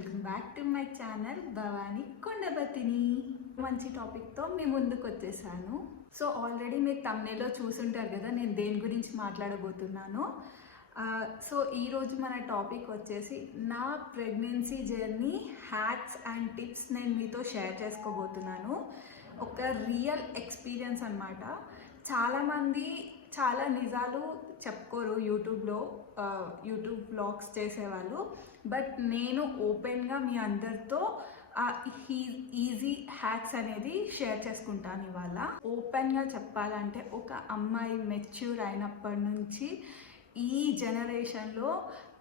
Welcome back to my channel Bhavani Kondabathini. మంచి టాపిక్తో మీ ముందుకు వచ్చేసాను. సో ఆల్రెడీ మీరు తమ్నేలో చూసుంటారు కదా నేను దేని గురించి మాట్లాడబోతున్నాను. సో ఈరోజు మన టాపిక్ వచ్చేసి నా pregnancy journey hacks and tips నేను మీతో షేర్ చేసుకోబోతున్నాను. ఒక రియల్ ఎక్స్పీరియన్స్ అన్నమాట. చాలామంది చాలా నిజాలు చెప్పుకోరు యూట్యూబ్ వ్లాగ్స్ చేసేవాళ్ళు. బట్ నేను ఓపెన్గా మీ అందరితో ఈజీ హ్యాక్స్ అనేది షేర్ చేసుకుంటాను ఇవాళ. ఓపెన్గా చెప్పాలంటే ఒక అమ్మాయి మెచ్యూర్ అయినప్పటి నుంచి ఈ జనరేషన్లో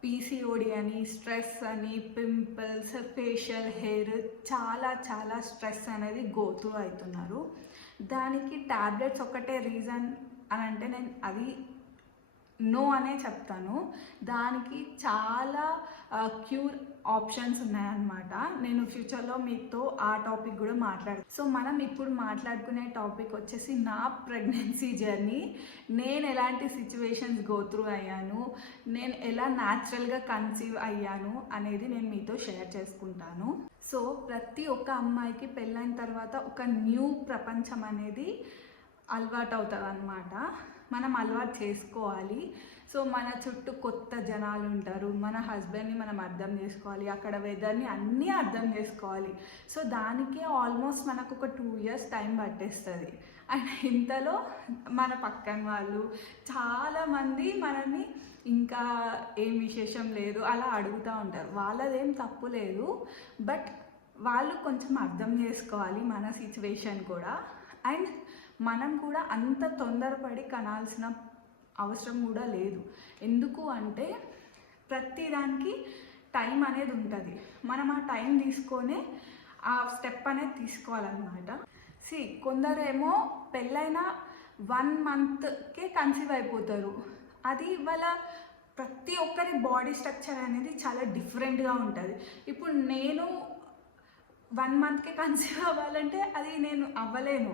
పీసీఓడి అని, స్ట్రెస్ అని, పింపుల్స్, ఫేషియల్ హెయిర్ చాలా స్ట్రెస్ అనేది గో త్రూ అవుతున్నారు. దానికి ట్యాబ్లెట్స్ ఒకటే రీజన్ అని అంటే నేను అది నో అనే చెప్తాను. దానికి చాలా క్యూర్ ఆప్షన్స్ ఉన్నాయన్నమాట. నేను ఫ్యూచర్లో మీతో ఆ టాపిక్ కూడా మాట్లాడతాను. సో మనం ఇప్పుడు మాట్లాడుకునే టాపిక్ వచ్చేసి నా ప్రెగ్నెన్సీ జర్నీ. నేను ఎలాంటి సిచ్యువేషన్స్ గో త్రూ అయ్యాను, నేను ఎలా న్యాచురల్గా కన్సీవ్ అయ్యాను అనేది నేను మీతో షేర్ చేసుకుంటాను. సో ప్రతి ఒక్క అమ్మాయికి పెళ్ళైన తర్వాత ఒక న్యూ ప్రపంచం అనేది అలవాటు అవుతుంది అన్నమాట. మనం అలవాటు చేసుకోవాలి. సో మన చుట్టూ కొత్త జనాలు ఉంటారు, మన హస్బెండ్ని మనం అర్థం చేసుకోవాలి, అక్కడ వెదర్ని అన్నీ అర్థం చేసుకోవాలి. సో దానికే ఆల్మోస్ట్ మనకు ఒక 2 years టైం పట్టేస్తుంది. అండ్ ఇంతలో మన పక్కన వాళ్ళు చాలామంది మనల్ని ఇంకా ఏం విశేషం లేదు అలా అడుగుతూ ఉంటారు. వాళ్ళదేం తప్పు లేదు, బట్ వాళ్ళు కొంచెం అర్థం చేసుకోవాలి మన సిచ్యువేషన్ కూడా. అండ్ మనం కూడా అంత తొందరపడి కనాల్సిన అవసరం కూడా లేదు. ఎందుకు అంటే ప్రతిదానికి టైం అనేది ఉంటుంది. మనం ఆ టైం తీసుకొనే ఆ స్టెప్ అనేది తీసుకోవాలన్నమాట. కొందరేమో పెళ్ళైన 1 monthకే కన్సీవ్ అయిపోతారు. అది వాళ్ళ ప్రతి ఒక్కరి బాడీ స్ట్రక్చర్ అనేది చాలా డిఫరెంట్గా ఉంటుంది. ఇప్పుడు నేను 1 monthకే కన్సీవ్ అవ్వాలంటే అది నేను అవ్వలేను.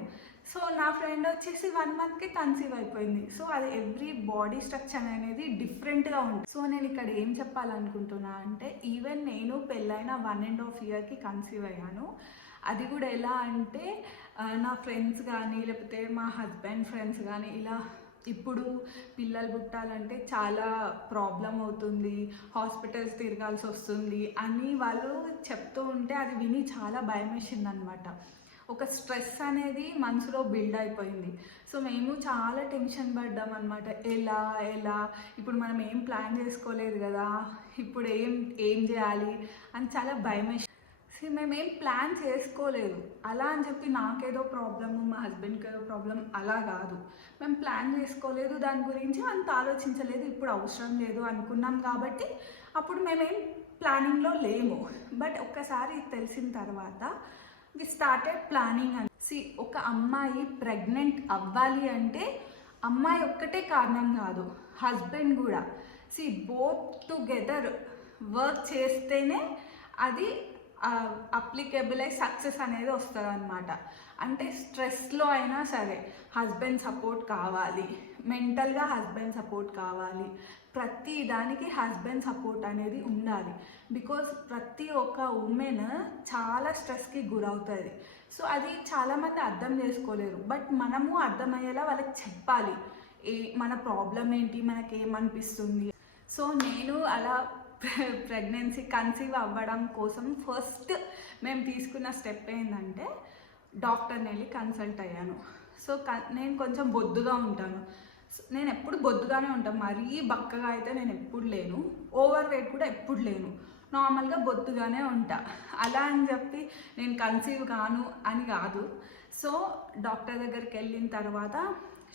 సో నా ఫ్రెండ్ వచ్చేసి 1 monthకే కన్సీవ్ అయిపోయింది. సో అది ఎవ్రీ బాడీ స్ట్రక్చర్ అనేది డిఫరెంట్గా ఉంటుంది. సో నేను ఇక్కడ ఏం చెప్పాలనుకుంటున్నా అంటే ఈవెన్ నేను పెళ్ళైన 1.5 yearకి కన్సీవ్ అయ్యాను. అది కూడా ఎలా అంటే నా ఫ్రెండ్స్ కానీ లేకపోతే మా హస్బెండ్ ఫ్రెండ్స్ కానీ ఇలా ఇప్పుడు పిల్లలు పుట్టాలంటే చాలా ప్రాబ్లం అవుతుంది, హాస్పిటల్స్ తిరగాల్సి వస్తుంది అని వాళ్ళు చెప్తూ ఉంటే అది విని చాలా భయం వేసింది అనమాట. ఒక స్ట్రెస్ అనేది మనసులో బిల్డ్ అయిపోయింది. సో మేము చాలా టెన్షన్ పడ్డాం అనమాట. ఎలా ఇప్పుడు మనం ఏం ప్లాన్ చేసుకోలేదు కదా, ఇప్పుడు ఏం చేయాలి అని చాలా భయం వేసి మేమేం ప్లాన్ చేసుకోలేదు. అలా అని చెప్పి నాకేదో ప్రాబ్లము మా హస్బెండ్కి ఏదో ప్రాబ్లం అలా కాదు. మేము ప్లాన్ చేసుకోలేదు, దాని గురించి అంత ఆలోచించలేదు, ఇప్పుడు అవసరం లేదు అనుకున్నాం కాబట్టి అప్పుడు మేమేం ప్లానింగ్లో లేము. బట్ ఒక్కసారి తెలిసిన తర్వాత వి స్టార్టెడ్ ప్లానింగ్ అని. ఒక అమ్మాయి ప్రెగ్నెంట్ అవ్వాలి అంటే అమ్మాయి ఒక్కటే కారణం కాదు, హస్బెండ్ కూడా. బోత్ టుగెదర్ వర్క్ చేస్తేనే అది అప్లికేబుల్ అయ్యి సక్సెస్ అనేది వస్తుంది అనమాట. అంటే స్ట్రెస్లో అయినా సరే హస్బెండ్ సపోర్ట్ కావాలి, మెంటల్గా హస్బెండ్ సపోర్ట్ కావాలి, ప్రతి దానికి హస్బెండ్ సపోర్ట్ అనేది ఉండాలి. బికాజ్ ప్రతి ఒక్క ఉమెన్ చాలా స్ట్రెస్కి గురవుతుంది. సో అది చాలామంది అర్థం చేసుకోలేరు. బట్ మనము అర్థమయ్యేలా వాళ్ళకి చెప్పాలి మన ప్రాబ్లం ఏంటి, మనకేమనిపిస్తుంది. సో నేను అలా ప్రెగ్నెన్సీ కన్సీవ్ అవ్వడం కోసం ఫస్ట్ మేము తీసుకున్న స్టెప్ ఏంటంటే డాక్టర్ని వెళ్ళి కన్సల్ట్ అయ్యాను. సో నేను కొంచెం బొద్దుగా ఉంటాను. నేను ఎప్పుడు బొద్దుగానే ఉంటాను, మరీ బక్కగా అయితే నేను ఎప్పుడు లేను, ఓవర్ వెయిట్ కూడా ఎప్పుడు లేను, నార్మల్గా బొద్దుగానే ఉంటా. అలా అని చెప్పి నేను కన్సీవ్ కాను అని కాదు. సో డాక్టర్ దగ్గరికి వెళ్ళిన తర్వాత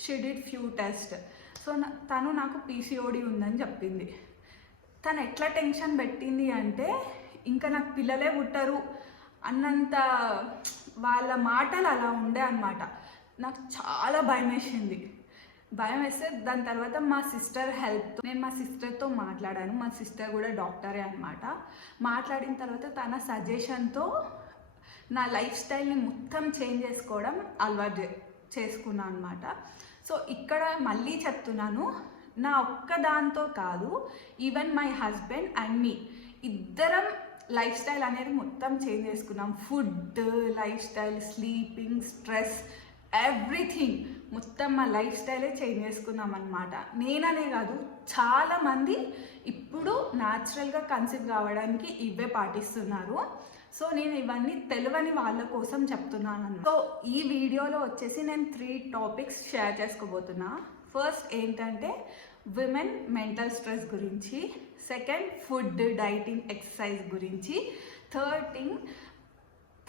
she did few test. So తను నాకు పీసీఓడి ఉందని చెప్పింది. తను ఎట్లా టెన్షన్ పెట్టింది అంటే ఇంకా నాకు పిల్లలే పుట్టరు అన్నంత వాళ్ళ మాటలు అలా ఉండే అన్నమాట. నాకు చాలా భయం వేసింది. భయం వేస్తే దాని తర్వాత మా సిస్టర్ హెల్ప్, నేను మా సిస్టర్తో మాట్లాడాను. మా సిస్టర్ కూడా డాక్టరే అనమాట. మాట్లాడిన తర్వాత తన సజెషన్తో నా లైఫ్ స్టైల్ని మొత్తం చేంజ్ చేసుకోవడం అలవాటు చేసుకున్నాను అనమాట. సో ఇక్కడ మళ్ళీ చెప్తున్నాను, నా ఒక్క దాంతో కాదు, ఈవెన్ మై హస్బెండ్ అండ్ మీ ఇద్దరం లైఫ్ స్టైల్ అనేది మొత్తం చేంజ్ చేసుకున్నాం. Food, life style, sleeping, stress, everything మొత్తం మా లైఫ్ స్టైలే చేంజ్ చేసుకున్నాం అనమాట. నేననే కాదు, చాలామంది ఇప్పుడు న్యాచురల్గా కన్సీవ్ కావడానికి ఇవే పాటిస్తున్నారు. సో నేను ఇవన్నీ తెలియని వాళ్ళ కోసం చెప్తున్నాను. సో ఈ వీడియోలో వచ్చేసి నేను 3 టాపిక్స్ షేర్ చేసుకోబోతున్నా. ఫస్ట్ ఏంటంటే విమెన్ మెంటల్ స్ట్రెస్ గురించి, సెకండ్ ఫుడ్, డైటింగ్, ఎక్సర్సైజ్ గురించి,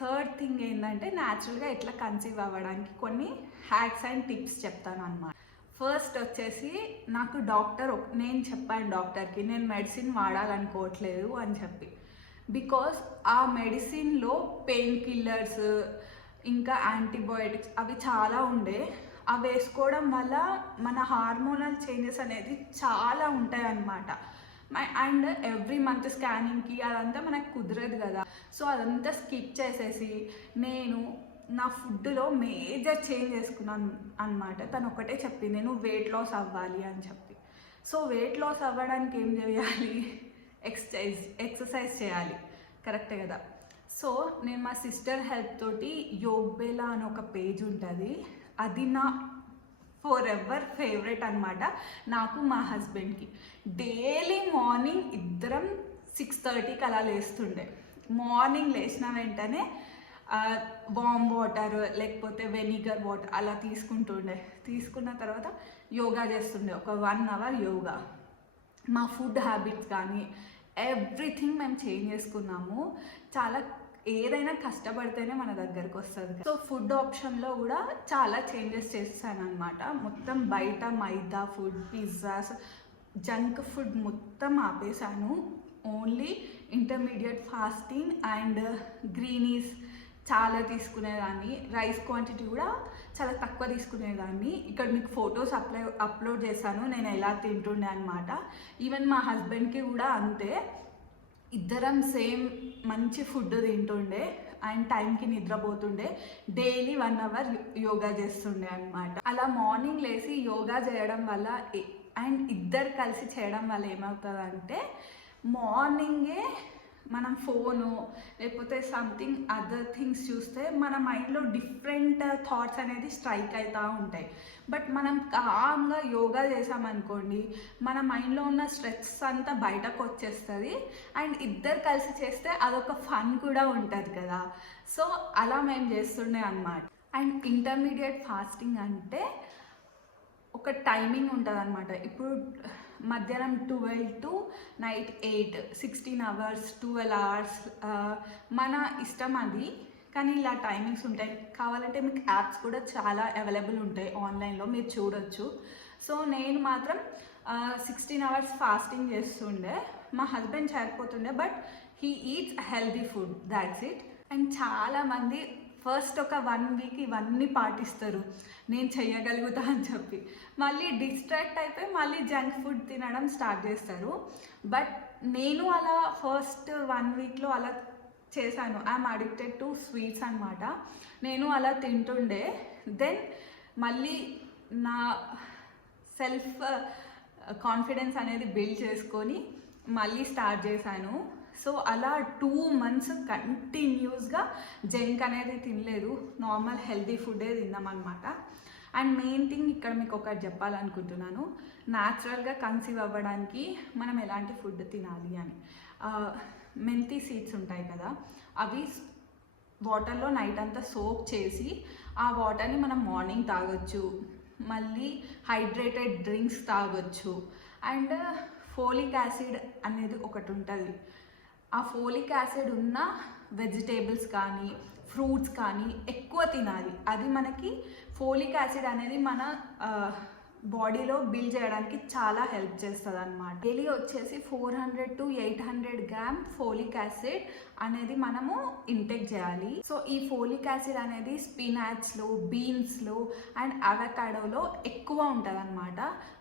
థర్డ్ థింగ్ ఏంటంటే న్యాచురల్గా ఎట్లా కన్సీవ్ అవ్వడానికి కొన్ని హ్యాక్స్ అండ్ టిప్స్ చెప్తాను అనమాట. ఫస్ట్ వచ్చేసి నాకు నేను చెప్పాను డాక్టర్కి నేను మెడిసిన్ వాడాలనుకోవట్లేదు అని చెప్పి. బికాస్ ఆ మెడిసిన్లో పెయిన్ కిల్లర్స్ ఇంకా యాంటీబయోటిక్స్ అవి చాలా ఉండే. అవి వేసుకోవడం వల్ల మన హార్మోనల్ చేంజెస్ అనేది చాలా ఉంటాయి అన్నమాట. అండ్ ఎవ్రీ మంత్ స్కానింగ్కి అదంతా మనకు కుదరదు కదా. సో అదంతా స్కిప్ చేసేసి నేను నా ఫుడ్లో మేజర్ చేంజ్ చేసుకున్నాను అనమాట. తను ఒకటే చెప్పింది, నేను వెయిట్ లాస్ అవ్వాలి అని చెప్పి. సో వెయిట్ లాస్ అవ్వడానికి ఏం చేయాలి? ఎక్సర్సైజ్ చేయాలి, కరెక్టే కదా. సో నేను మా సిస్టర్ హెల్ప్ తోటి యోగ్బేలా అని ఒక పేజ్ ఉంటుంది, అది నా ఫర్ ఎవర్ ఫేవరెట్ అనమాట. నాకు మా హస్బెండ్కి డైలీ మార్నింగ్ ఇద్దరం 6:30కి అలా లేస్తుండే. మార్నింగ్ లేచిన వెంటనే వామ్ వాటర్ లేకపోతే వెనిగర్ వాటర్ అలా తీసుకున్న తర్వాత యోగా చేస్తుండే, ఒక 1 అవర్ యోగా. మా ఫుడ్ హ్యాబిట్స్ కానీ ఎవ్రీథింగ్ మేము చేంజ్ చేసుకున్నాము. చాలా ఏదైనా కష్టపడితేనే మన దగ్గరకు వస్తుంది. సో ఫుడ్ ఆప్షన్లో కూడా చాలా చేంజెస్ చేస్తాను అనమాట. మొత్తం బయట మైదా ఫుడ్, పిజ్జాస్, జంక్ ఫుడ్ మొత్తం ఆపేసాను. ఓన్లీ ఇంటర్మీడియట్ ఫాస్టింగ్ అండ్ గ్రీనీస్ చాలా తీసుకునేదాన్ని. రైస్ క్వాంటిటీ కూడా చాలా తక్కువ తీసుకునేదాన్ని. ఇక్కడ మీకు ఫొటోస్ అప్లోడ్ చేశాను నేను ఎలా తింటుండే అనమాట. ఈవెన్ మా హస్బెండ్కి కూడా అంతే. ఇద్దరం సేమ్ మంచి ఫుడ్ తింటుండే అండ్ టైంకి నిద్రపోతుండే. డైలీ 1 అవర్ యోగా చేస్తుండే అనమాట. అలా మార్నింగ్ లేచి యోగా చేయడం వల్ల అండ్ ఇద్దరు కలిసి చేయడం వల్ల ఏమవుతుందంటే మార్నింగే మనం ఫోను లేకపోతే సంథింగ్ అదర్ థింగ్స్ చూస్తే మన మైండ్లో డిఫరెంట్ థాట్స్ అనేది స్ట్రైక్ అవుతూ ఉంటాయి. బట్ మనం కామ్గా యోగా చేసామనుకోండి, మన మైండ్లో ఉన్న స్ట్రెస్ అంతా బయటకు వచ్చేస్తుంది. అండ్ ఇద్దరు కలిసి చేస్తే అదొక ఫన్ కూడా ఉంటుంది కదా. సో అలా మేము చేస్తుండే అన్నమాట. అండ్ ఇంటర్మీడియట్ ఫాస్టింగ్ అంటే ఒక టైమింగ్ ఉంటుంది అనమాట. ఇప్పుడు మధ్యాహ్నం 12 to నైట్ 8, 16 hours, 12 hours మన ఇష్టం అది. కానీ ఇలా టైమింగ్స్ ఉంటాయి. కావాలంటే మీకు యాప్స్ కూడా చాలా అవైలబుల్ ఉంటాయి ఆన్లైన్లో, మీరు చూడొచ్చు. సో నేను మాత్రం 16 hours ఫాస్టింగ్ చేస్తుండే. మా హస్బెండ్ చేయకపోతుండే, but he eats healthy food, that's it. And చాలామంది ఫస్ట్ ఒక 1 week ఇవన్నీ పాటిస్తారు, నేను చెయ్యగలుగుతా అని చెప్పి. మళ్ళీ డిస్ట్రాక్ట్ అయిపోయి మళ్ళీ జంక్ ఫుడ్ తినడం స్టార్ట్ చేస్తారు. బట్ నేను అలా ఫస్ట్ 1 weekలో అలా చేశాను. ఐఎమ్ అడిక్టెడ్ టు స్వీట్స్ అనమాట. నేను అలా తింటుండే. దెన్ మళ్ళీ నా సెల్ఫ్ కాన్ఫిడెన్స్ అనేది బిల్డ్ చేసుకొని మళ్ళీ స్టార్ట్ చేశాను. సో అలా 2 months కంటిన్యూస్గా జంక్ అనేది తినలేదు, నార్మల్ హెల్తీ ఫుడ్డే తిన్నామన్నమాట. అండ్ మెయిన్ థింగ్ ఇక్కడ మీకు ఒకటి చెప్పాలనుకుంటున్నాను, న్యాచురల్గా కన్సీవ్ అవ్వడానికి మనం ఎలాంటి ఫుడ్ తినాలి అని. మెంతి సీడ్స్ ఉంటాయి కదా, అవి వాటర్లో నైట్ అంతా సోక్ చేసి ఆ వాటర్ని మనం మార్నింగ్ తాగొచ్చు. మళ్ళీ హైడ్రేటెడ్ డ్రింక్స్ తాగొచ్చు. అండ్ ఫోలిక్ యాసిడ్ అనేది ఒకటి ఉంటుంది. ఆ ఫోలిక్ యాసిడ్ ఉన్న వెజిటేబుల్స్ కానీ ఫ్రూట్స్ కానీ ఎక్కువ తినాలి. అది మనకి ఫోలిక్ యాసిడ్ అనేది మన బాడీలో బిల్డ్ చేయడానికి చాలా హెల్ప్ చేస్తుంది అనమాట. డైలీ వచ్చేసి 400 to 800 grams ఫోలిక్ యాసిడ్ అనేది మనము ఇంటేక్ చేయాలి. సో ఈ ఫోలిక్ యాసిడ్ అనేది స్పినాచ్లో, బీన్స్లో అండ్ అవకాడోలో ఎక్కువ ఉంటుంది అనమాట.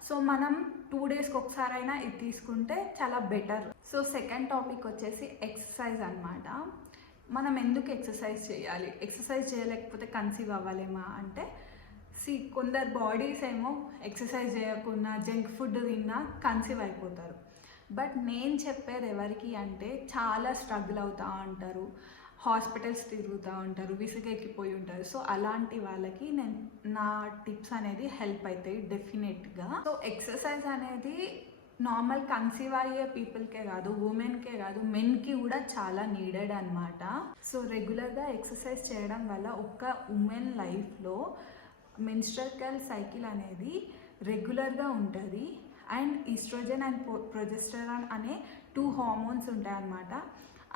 సో మనం 2 daysకి ఒకసారైనా ఇది తీసుకుంటే చాలా బెటర్. సో సెకండ్ టాపిక్ వచ్చేసి ఎక్సర్సైజ్ అనమాట. మనం ఎందుకు ఎక్సర్సైజ్ చేయాలి? ఎక్సర్సైజ్ చేయలేకపోతే కన్సీవ్ అవ్వలేమా అంటే, కొందరు బాడీస్ ఏమో ఎక్సర్సైజ్ చేయకుండా జంక్ ఫుడ్ తిన్నా కన్సీవ్ అయిపోతారు. బట్ నేను చెప్పేది ఎవరికి అంటే చాలా స్ట్రగుల్ అవుతూ ఉంటారు, హాస్పిటల్స్ తిరుగుతూ ఉంటారు, విసుగెక్కిపోయి ఉంటారు. సో అలాంటి వాళ్ళకి నేను నా టిప్స్ అనేది హెల్ప్ అవుతాయి డెఫినెట్గా. సో ఎక్సర్సైజ్ అనేది నార్మల్ కన్సీవ్ అయ్యే పీపుల్కే కాదు, ఉమెన్కే కాదు, మెన్కి కూడా చాలా నీడెడ్ అనమాట. సో రెగ్యులర్గా ఎక్సర్సైజ్ చేయడం వల్ల ఒక్క ఉమెన్ లైఫ్లో మెన్స్ట్రల్ సైకిల్ అనేది రెగ్యులర్గా ఉంటుంది. అండ్ ఈస్ట్రోజన్ అండ్ ప్రొజెస్టరాన్ అనే 2 హార్మోన్స్ ఉంటాయన్నమాట.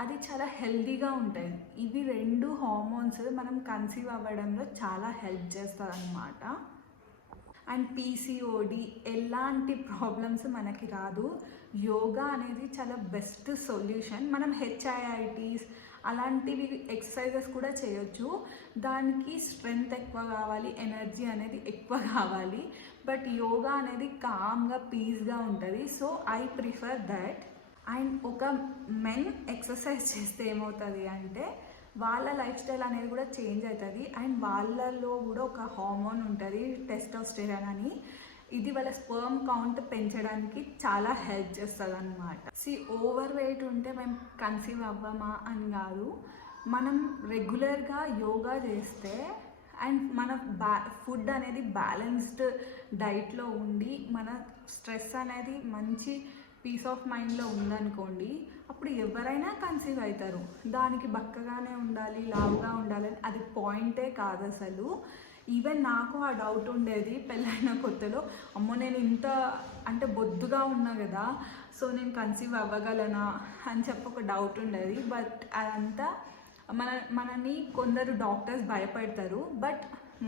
అది చాలా హెల్తీగా ఉంటాయి. ఇవి 2 హార్మోన్స్ మనం కన్సీవ్ అవ్వడంలో చాలా హెల్ప్ చేస్తుంది అన్నమాట. అండ్ పీసీఓడి ఎలాంటి ప్రాబ్లమ్స్ మనకి రాదు. యోగా అనేది చాలా బెస్ట్ సొల్యూషన్. మనం హెచ్ఐఐటీస్ అలాంటివి ఎక్సర్సైజెస్ కూడా చేయొచ్చు. దానికి స్ట్రెంగ్త్ ఎక్కువ కావాలి, ఎనర్జీ అనేది ఎక్కువ కావాలి. బట్ యోగా అనేది కామ్గా పీస్గా ఉంటుంది. So I prefer that. And ఒక మెన్ ఎక్సర్సైజ్ చేస్తే ఏమవుతుంది అంటే వాళ్ళ లైఫ్ స్టైల్ అనేది కూడా చేంజ్ అవుతుంది. అండ్ వాళ్ళలో కూడా ఒక హార్మోన్ ఉంటుంది టెస్టోస్టెరాన్ అని. ఇది వాళ్ళ స్పర్మ్ కౌంట్ పెంచడానికి చాలా హెల్ప్ చేస్తుంది అనమాట. ఓవర్ వెయిట్ ఉంటే మేము కన్సీవ్ అవ్వమా అని కాదు. మనం రెగ్యులర్గా యోగా చేస్తే అండ్ మన ఫుడ్ అనేది బ్యాలెన్స్డ్ డైట్లో ఉండి మన స్ట్రెస్ అనేది మంచి పీస్ ఆఫ్ మైండ్లో ఉందనుకోండి, అప్పుడు ఎవరైనా కన్సీవ్ అవుతారు. దానికి బక్కగానే ఉండాలి, లావుగా ఉండాలి అది పాయింటే కాదు అసలు. ఈవెన్ నాకు ఆ డౌట్ ఉండేది పెళ్ళైన కొత్తలో, అమ్మో నేను ఇంత అంటే బొద్దుగా ఉన్నా కదా, సో నేను కన్సీవ్ అవ్వగలనా అని చెప్పి ఒక డౌట్ ఉండేది. బట్ అదంతా మనని కొందరు డాక్టర్స్ భయపెడతారు. బట్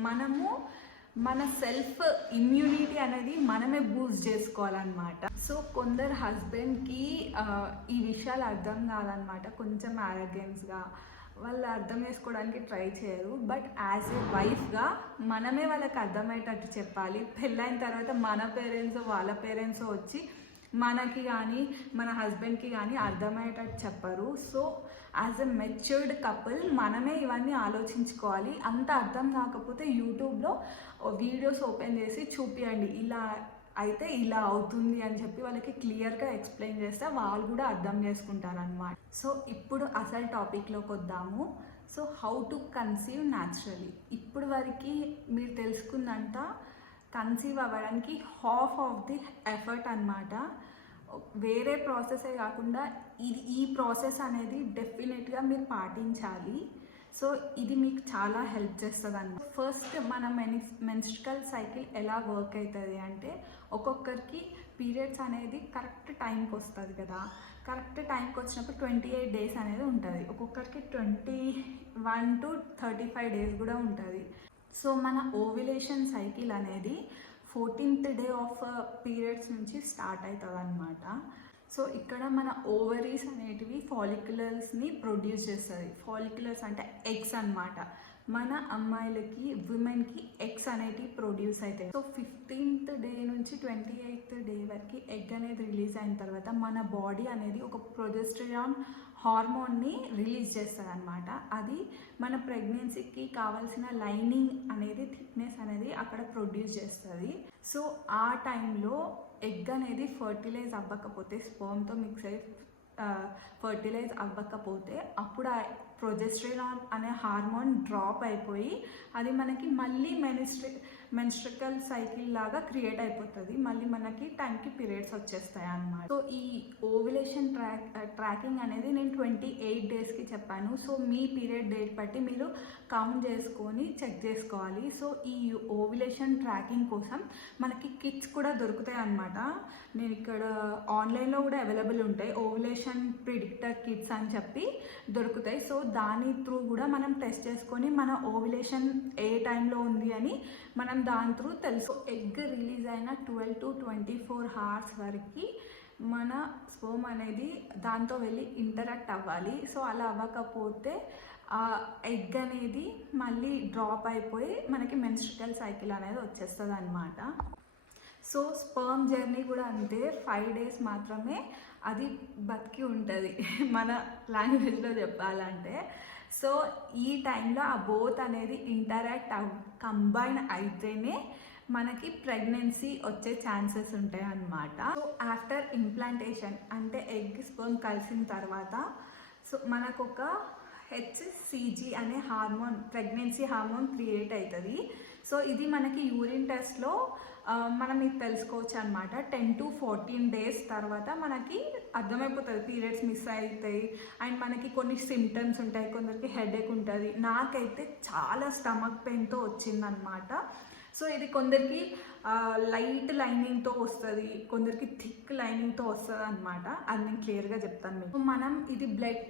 మనము మన సెల్ఫ్ ఇమ్యూనిటీ అనేది మనమే బూస్ట్ చేసుకోవాలన్నమాట. సో కొందరు హస్బెండ్కి ఈ విషయాలు అర్థం కాదనమాట. కొంచెం యారగెన్స్గా వాళ్ళు అర్థం చేసుకోవడానికి ట్రై చేయరు. బట్ యాజ్ ఏ వైఫ్గా మనమే వాళ్ళకి అర్థమయ్యేటట్టు చెప్పాలి. పెళ్ళైన తర్వాత మన పేరెంట్స్ వాళ్ళ పేరెంట్స్ వచ్చి మనకి కానీ మన హస్బెండ్కి కానీ అర్థమయ్యేటట్టు చెప్పరు. So as a matured couple మనమే ఇవన్నీ ఆలోచించుకోవాలి. అంత అర్థం కాకపోతే యూట్యూబ్లో వీడియోస్ ఓపెన్ చేసి చూపియండి, ఇలా అయితే ఇలా అవుతుంది అని చెప్పి వాళ్ళకి క్లియర్గా ఎక్స్ప్లెయిన్ చేస్తే వాళ్ళు కూడా అర్థం చేసుకుంటారనమాట. సో ఇప్పుడు అసలు టాపిక్లోకి వద్దాము. So how to conceive naturally. ఇప్పుడు వరకు మీరు తెలుసుకుందంట కన్సీవ్ అవ్వడానికి హాఫ్ ఆఫ్ ది ఎఫర్ట్ అనమాట. వేరే ప్రాసెసే కాకుండా ఈ ప్రాసెస్ అనేది డెఫినెట్గా మీరు పాటించాలి. సో ఇది మీకు చాలా హెల్ప్ చేస్తుంది అన్నమాట. ఫస్ట్ మన మెన్స్ట్రల్ సైకిల్ ఎలా వర్క్ అవుతుంది అంటే, ఒక్కొక్కరికి పీరియడ్స్ అనేది కరెక్ట్ టైంకి వస్తుంది కదా. కరెక్ట్ టైంకి వచ్చినప్పుడు 28 డేస్ అనేది ఉంటుంది. ఒక్కొక్కరికి 21 to 35 డేస్ కూడా ఉంటుంది. సో మన ఓవ్యులేషన్ సైకిల్ అనేది 14th డే ఆఫ్ పీరియడ్స్ నుంచి స్టార్ట్ అవుతుంది అనమాట. సో ఇక్కడ మన ఓవరీస్ అనేటివి ఫాలిక్యులర్స్ని ప్రొడ్యూస్ చేస్తుంది. ఫాలిక్యులర్స్ అంటే ఎగ్స్ అనమాట. మన అమ్మాయిలకి విమెన్కి ఎగ్స్ అనేటివి ప్రొడ్యూస్ అవుతాయి. సో 15th డే నుంచి 28th డే వరకు ఎగ్ అనేది రిలీజ్ అయిన తర్వాత మన బాడీ అనేది ఒక ప్రొజెస్టరాన్ హార్మోన్ని రిలీజ్ చేస్తుంది అనమాట. అది మన ప్రెగ్నెన్సీకి కావాల్సిన లైనింగ్ అనేది థిక్నెస్ అనేది అక్కడ ప్రొడ్యూస్ చేస్తుంది. సో ఆ టైంలో ఎగ్ అనేది ఫర్టిలైజ్ అవ్వకపోతే, స్పర్మ్తో మిక్స్ అయ్యి ఫర్టిలైజ్ అవ్వకపోతే అప్పుడు ఆ ప్రొజెస్టరాన్ అనే హార్మోన్ డ్రాప్ అయిపోయి అది మనకి మళ్ళీ మెన్స్ట్రల్ సైకిల్ లాగా క్రియేట్ అయిపోతుంది. మళ్ళీ మనకి టైంకి పీరియడ్స్ వచ్చేస్తాయి అన్నమాట. సో ఈ ఓవ్యులేషన్ ట్రాకింగ్ అనేది నేను 28 డేస్కి చెప్పాను. సో మీ పీరియడ్ డేట్ బట్టి మీరు కౌంట్ చేసుకొని చెక్ చేసుకోవాలి. సో ఈ ఓవ్యులేషన్ ట్రాకింగ్ కోసం మనకి కిట్స్ కూడా దొరుకుతాయి అన్నమాట. నేను ఇక్కడ ఆన్లైన్లో కూడా అవైలబుల్ ఉంటాయి. ఓవ్యులేషన్ ప్రిడిక్టర్ కిట్స్ అని చెప్పి దొరుకుతాయి. సో దాని త్రూ కూడా మనం టెస్ట్ చేసుకొని మన ఓవ్యులేషన్ ఏ టైంలో ఉంది అని మనం దాని త్రూ తెలుసు. ఎగ్ రిలీజ్ అయిన 12 to 24 hours వరకు మన స్పర్మ్ అనేది దాంతో వెళ్ళి ఇంటరాక్ట్ అవ్వాలి. సో అలా అవ్వకపోతే ఆ ఎగ్ అనేది మళ్ళీ డ్రాప్ అయిపోయి మనకి మెన్స్ట్రల్ సైకిల్ అనేది వచ్చేస్తుంది అనమాట. సో స్పర్మ్ జర్నీ కూడా అంతే, 5 days మాత్రమే అది బతికి ఉంటుంది మన లాంగ్వేజ్లో చెప్పాలంటే. సో ఈ టైంలో ఆ బోత్ అనేది ఇంటరాక్ట్ కంబైన్ అయితేనే మనకి ప్రెగ్నెన్సీ వచ్చే ఛాన్సెస్ ఉంటాయి అన్నమాట. సో ఆఫ్టర్ ఇంప్లాంటేషన్ అంటే ఎగ్ స్పర్మ్ కలిసిన తర్వాత సో మనకు ఒక హెచ్సిజి అనే హార్మోన్, ప్రెగ్నెన్సీ హార్మోన్ క్రియేట్ అవుతుంది. సో ఇది మనకి యూరిన్ టెస్ట్లో మనం ఇది తెలుసుకోవచ్చు అనమాట. 10 to 14 days తర్వాత మనకి అర్థమైపోతుంది పీరియడ్స్ మిస్ అవుతాయి అండ్ మనకి కొన్ని సిమ్టమ్స్ ఉంటాయి. కొందరికి హెడేక్ ఉంటుంది. నాకైతే చాలా స్టమక్ పెయిన్తో వచ్చిందనమాట. సో ఇది కొందరికి లైట్ లైనింగ్తో వస్తుంది, కొందరికి థిక్ లైనింగ్తో వస్తుంది అనమాట. అది నేను క్లియర్గా చెప్తాను మీకు. మనం ఇది బ్లడ్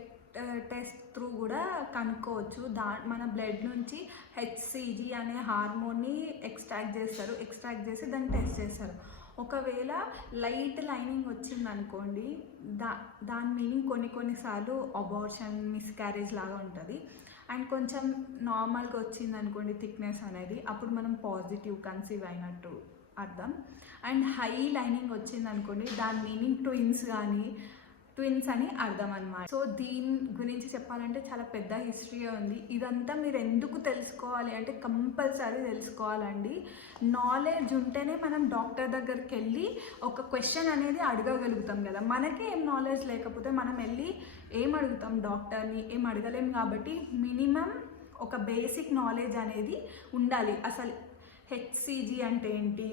టెస్ట్ త్రూ కూడా కనుక్కోవచ్చు. మన బ్లడ్ నుంచి హెచ్సిజి అనే హార్మోన్ని ఎక్స్ట్రాక్ట్ చేసి దాన్ని టెస్ట్ చేస్తారు. ఒకవేళ లైట్ లైనింగ్ వచ్చిందనుకోండి, దాని మీనింగ్ కొన్నిసార్లు అబార్షన్, మిస్క్యారేజ్ లాగా ఉంటుంది. అండ్ కొంచెం నార్మల్గా వచ్చిందనుకోండి థిక్నెస్ అనేది, అప్పుడు మనం పాజిటివ్ కన్సీవ్ అయినట్టు అర్థం. అండ్ హై లైనింగ్ వచ్చిందనుకోండి, దాని మీనింగ్ ట్విన్స్ అని అర్థం అన్నమాట. సో దీని గురించి చెప్పాలంటే చాలా పెద్ద హిస్టరీ ఉంది. ఇదంతా మీరు ఎందుకు తెలుసుకోవాలి అంటే కంపల్సరీ తెలుసుకోవాలండి. నాలెడ్జ్ ఉంటేనే మనం డాక్టర్ దగ్గరికి వెళ్ళి ఒక క్వశ్చన్ అనేది అడగగలుగుతాం కదా. మనకే ఏం నాలెడ్జ్ లేకపోతే మనం వెళ్ళి ఏం అడుగుతాం డాక్టర్ని, ఏం అడగలేం. కాబట్టి మినిమం ఒక బేసిక్ నాలెడ్జ్ అనేది ఉండాలి. అసలు హెచ్సిజి అంటే ఏంటి,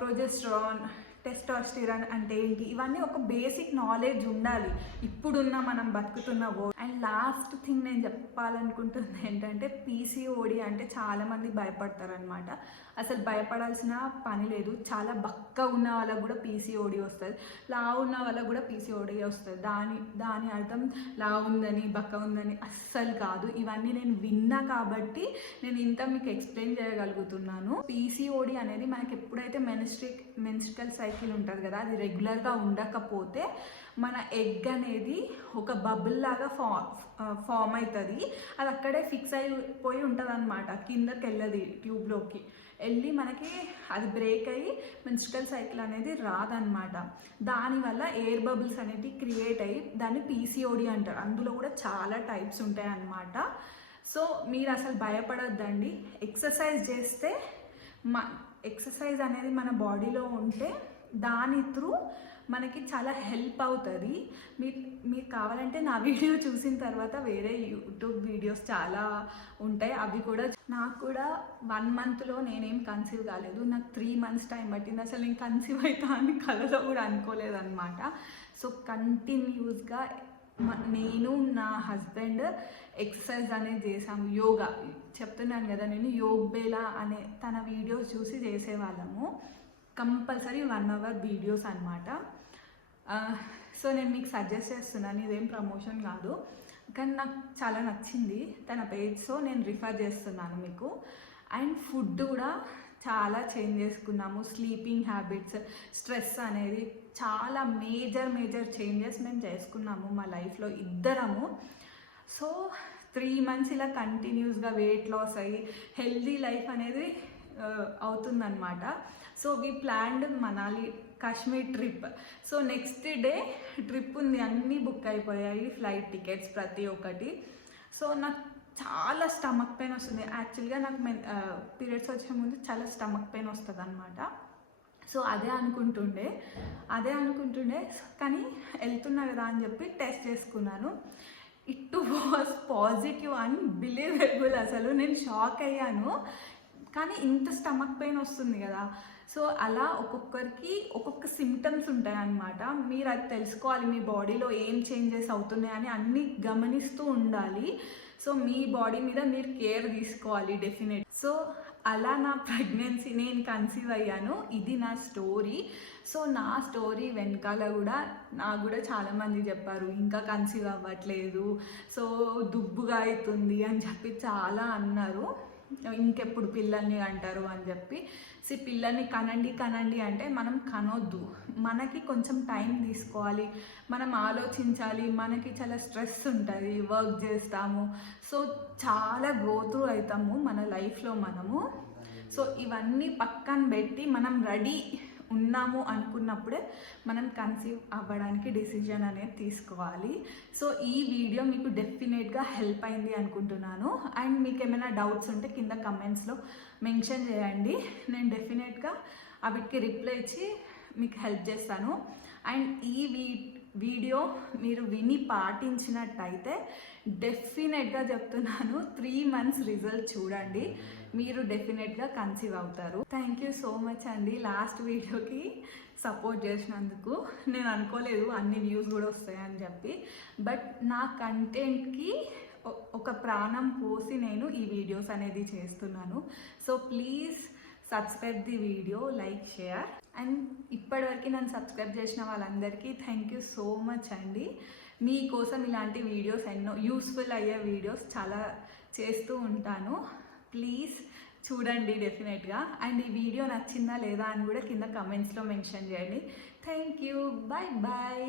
ప్రొజెస్ట్రాన్, టెస్టోస్టెరాన్ అంటే ఏంటి, ఇవన్నీ ఒక బేసిక్ నాలెడ్జ్ ఉండాలి ఇప్పుడున్న మనం బతుకుతున్న వరల్డ్. అండ్ లాస్ట్ థింగ్ నేను చెప్పాలనుకుంటుంది ఏంటంటే పీసీఓడి అంటే చాలామంది భయపడతారనమాట. అసలు భయపడాల్సిన పని లేదు. చాలా బక్క ఉన్న వాళ్ళకు కూడా పీసీఓడి వస్తుంది, లావు ఉన్న వాళ్ళకు కూడా పీసీఓడి వస్తుంది. దాని అర్థం లావు ఉందని బక్క ఉందని అస్సలు కాదు. ఇవన్నీ నేను విన్నా కాబట్టి నేను ఇంత మీకు ఎక్స్ప్లెయిన్ చేయగలుగుతున్నాను. పీసీఓడి అనేది మనకి ఎప్పుడైతే మెన్స్ట్రల్ సైకిల్ ఉంటుంది కదా, అది రెగ్యులర్గా ఉండకపోతే మన ఎగ్ అనేది ఒక బబుల్ లాగా ఫామ్ అవుతుంది. అది అక్కడే ఫిక్స్ అయిపోయి ఉంటుంది అనమాట. కిందకి వెళ్ళదు, ట్యూబ్లోకి వెళ్ళి మనకి అది బ్రేక్ అయ్యి మెన్స్ట్రల్ సైకిల్ అనేది రాదనమాట. దానివల్ల ఎయిర్ బబుల్స్ అనేవి క్రియేట్ అయ్యి దాన్ని పీసీఓడి అంటారు. అందులో కూడా చాలా టైప్స్ ఉంటాయి అన్నమాట. సో మీరు అసలు భయపడొద్దండి. ఎక్సర్సైజ్ చేస్తే ఎక్సర్సైజ్ అనేది మన బాడీలో ఉంటే దాని త్రూ మనకి చాలా హెల్ప్ అవుతుంది. మీరు కావాలంటే నా వీడియో చూసిన తర్వాత వేరే యూట్యూబ్ వీడియోస్ చాలా ఉంటాయి, అవి కూడా. నాకు కూడా 1 monthలో నేనేం కన్సీవ్ కాలేదు. నాకు 3 months టైం పట్టింది. అసలు నేను కన్సీవ్ అవుతా అని కలలో కూడా అనుకోలేదన్నమాట. సో కంటిన్యూస్గా నేను నా హస్బెండ్ ఎక్సర్సైజ్ అనేది చేసాము. యోగా చెప్తున్నాను కదా, నేను యోగ్ బేలా అనే తన వీడియోస్ చూసి చేసేవాళ్ళము. కంపల్సరీ 1 hour వీడియోస్ అనమాట. సో నేను మీకు సజెస్ట్ చేస్తున్నాను, ఇదేం ప్రమోషన్ కాదు, కానీ నాకు చాలా నచ్చింది తన పేజ్. సో నేను రిఫర్ చేస్తున్నాను మీకు. అండ్ ఫుడ్ కూడా చాలా చేంజ్ చేసుకున్నాము. స్లీపింగ్ హ్యాబిట్స్, స్ట్రెస్ అనేది చాలా మేజర్ చేంజెస్ మేము చేసుకున్నాము మా లైఫ్లో ఇద్దరము. సో 3 months ఇలా కంటిన్యూస్గా వెయిట్ లాస్ అయ్యి హెల్దీ లైఫ్ అనేది అవుతుందన్నమాట. So we planned Manali Kashmir trip. So next day trip ఉంది, అన్నీ బుక్ అయిపోయాయి, ఫ్లైట్ టికెట్స్ ప్రతి ఒక్కటి. సో నాకు చాలా స్టమక్ పెయిన్ వస్తుంది. యాక్చువల్గా నాకు పీరియడ్స్ వచ్చే ముందు చాలా స్టమక్ పెయిన్ వస్తుంది అనమాట. సో అదే అనుకుంటుండే కానీ వెళ్తున్నా కదా అని చెప్పి టెస్ట్ చేసుకున్నాను. It was positive, unbelievable. అసలు నేను షాక్ అయ్యాను. కానీ ఇంత స్టమక్ పెయిన్ వస్తుంది కదా. సో అలా ఒక్కొక్కరికి ఒక్కొక్క సిమ్టమ్స్ ఉంటాయి అన్నమాట. మీరు అది తెలుసుకోవాలి, మీ బాడీలో ఏం చేంజెస్ అవుతున్నాయని అన్నీ గమనిస్తూ ఉండాలి. సో మీ బాడీ మీద మీరు కేర్ తీసుకోవాలి డెఫినెట్. సో అలా నా ప్రెగ్నెన్సీ, నేను కన్సీవ్ అయ్యాను. ఇది నా స్టోరీ. సో నా స్టోరీ వెనకాల కూడా నాకు కూడా చాలామంది చెప్పారు ఇంకా కన్సీవ్ అవ్వట్లేదు, సో దుబ్బుగా అవుతుంది అని చెప్పి చాలా అన్నారు. ఇంకెప్పుడు పిల్లల్ని అంటారు అని చెప్పి. పిల్లల్ని కనండి అంటే మనం కనొద్దు, మనకి కొంచెం టైం తీసుకోవాలి, మనం ఆలోచించాలి. మనకి చాలా స్ట్రెస్ ఉంటుంది, వర్క్ చేస్తాము, సో చాలా గో త్రూ అవుతాము మన లైఫ్లో మనము. సో ఇవన్నీ పక్కన పెట్టి మనం రెడీ ఉన్నాము అనుకున్నప్పుడే మనం కన్సీవ్ అవ్వడానికి డిసిజన్ అనేది తీసుకోవాలి. సో ఈ వీడియో మీకు డెఫినెట్గా హెల్ప్ అయింది అనుకుంటున్నాను. అండ్ మీకు ఏమైనా డౌట్స్ ఉంటే కింద కమెంట్స్లో మెన్షన్ చేయండి. నేను డెఫినెట్గా వాటికి రిప్లై ఇచ్చి మీకు హెల్ప్ చేస్తాను. అండ్ ఈ వీడియో మీరు విని పాటించినట్టయితే డెఫినెట్గా చెప్తున్నాను 3 months రిజల్ట్ చూడండి, మీరు డెఫినెట్గా కన్సీవ్ అవుతారు. థ్యాంక్ యూ సో మచ్ అండి లాస్ట్ వీడియోకి సపోర్ట్ చేసినందుకు. నేను అనుకోలేదు అన్ని వ్యూస్ కూడా వస్తాయని చెప్పి, బట్ నా కంటెంట్కి ఒక ప్రాణం పోసి నేను ఈ వీడియోస్ అనేది చేస్తున్నాను. So please subscribe the video, like, share. And ఇప్పటివరకు నన్ను సబ్స్క్రైబ్ చేసిన వాళ్ళందరికీ థ్యాంక్ యూ సో మచ్ అండి. మీకోసం ఇలాంటి వీడియోస్ ఎన్నో యూస్ఫుల్ అయ్యే వీడియోస్ చాలా చేస్తూ ఉంటాను. ప్లీజ్ చూడండి డెఫినెట్గా. అండ్ ఈ వీడియో నచ్చిందా లేదా అని కూడా కింద కమెంట్స్లో మెన్షన్ చేయండి. Thank you, bye bye.